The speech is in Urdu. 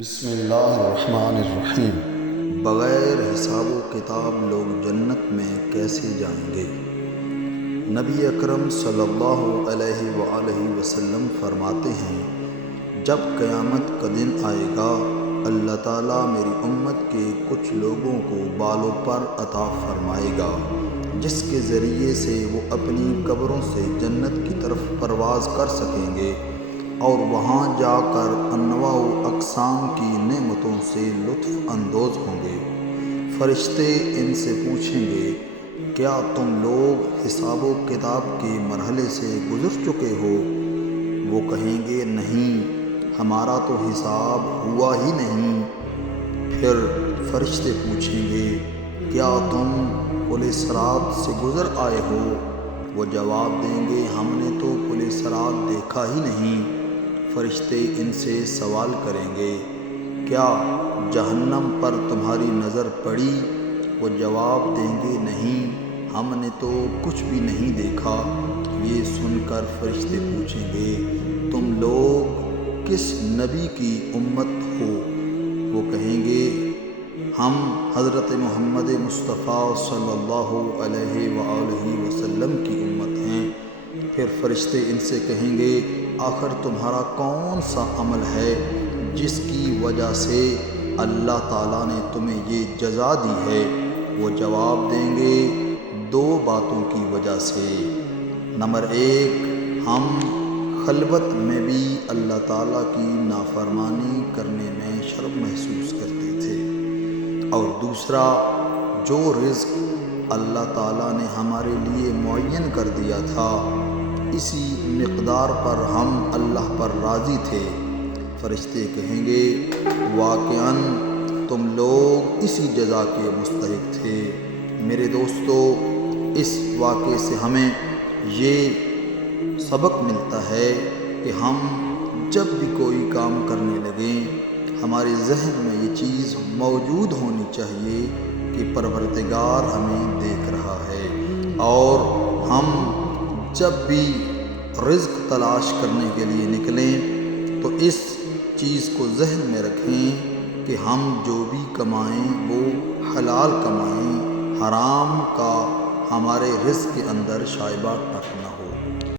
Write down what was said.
بسم اللہ الرحمن الرحیم۔ بغیر حساب و کتاب لوگ جنت میں کیسے جائیں گے؟ نبی اکرم صلی اللہ علیہ وآلہ وسلم فرماتے ہیں، جب قیامت کا دن آئے گا، اللہ تعالیٰ میری امت کے کچھ لوگوں کو بالوں پر عطا فرمائے گا، جس کے ذریعے سے وہ اپنی قبروں سے جنت کی طرف پرواز کر سکیں گے اور وہاں جا کر انواع و اقسام کی نعمتوں سے لطف اندوز ہوں گے۔ فرشتے ان سے پوچھیں گے، کیا تم لوگ حساب و کتاب کے مرحلے سے گزر چکے ہو؟ وہ کہیں گے، نہیں، ہمارا تو حساب ہوا ہی نہیں۔ پھر فرشتے پوچھیں گے، کیا تم پل صراط سے گزر آئے ہو؟ وہ جواب دیں گے، ہم نے تو پل صراط دیکھا ہی نہیں۔ فرشتے ان سے سوال کریں گے، کیا جہنم پر تمہاری نظر پڑی؟ وہ جواب دیں گے، نہیں، ہم نے تو کچھ بھی نہیں دیکھا۔ یہ سن کر فرشتے پوچھیں گے، تم لوگ کس نبی کی امت ہو؟ وہ کہیں گے، ہم حضرت محمد مصطفیٰ صلی اللہ علیہ وآلہ وسلم کی امت ہیں۔ پھر فرشتے ان سے کہیں گے، آخر تمہارا کون سا عمل ہے جس کی وجہ سے اللہ تعالیٰ نے تمہیں یہ جزا دی ہے؟ وہ جواب دیں گے، دو باتوں کی وجہ سے۔ نمبر 1، ہم خلوت میں بھی اللہ تعالیٰ کی نافرمانی کرنے میں شرم محسوس کرتے تھے، اور دوسرا، جو رزق اللہ تعالیٰ نے ہمارے لیے معین کر دیا تھا، اسی مقدار پر ہم اللہ پر راضی تھے۔ فرشتے کہیں گے، واقعاً تم لوگ اسی جزا کے مستحق تھے۔ میرے دوستو، اس واقعے سے ہمیں یہ سبق ملتا ہے کہ ہم جب بھی کوئی کام کرنے لگیں، ہمارے ذہن میں یہ چیز موجود ہونی چاہیے کہ پروردگار ہمیں دیکھ رہا ہے، اور ہم جب بھی رزق تلاش کرنے کے لیے نکلیں تو اس چیز کو ذہن میں رکھیں کہ ہم جو بھی کمائیں وہ حلال کمائیں، حرام کا ہمارے رزق کے اندر شائبہ تک نہ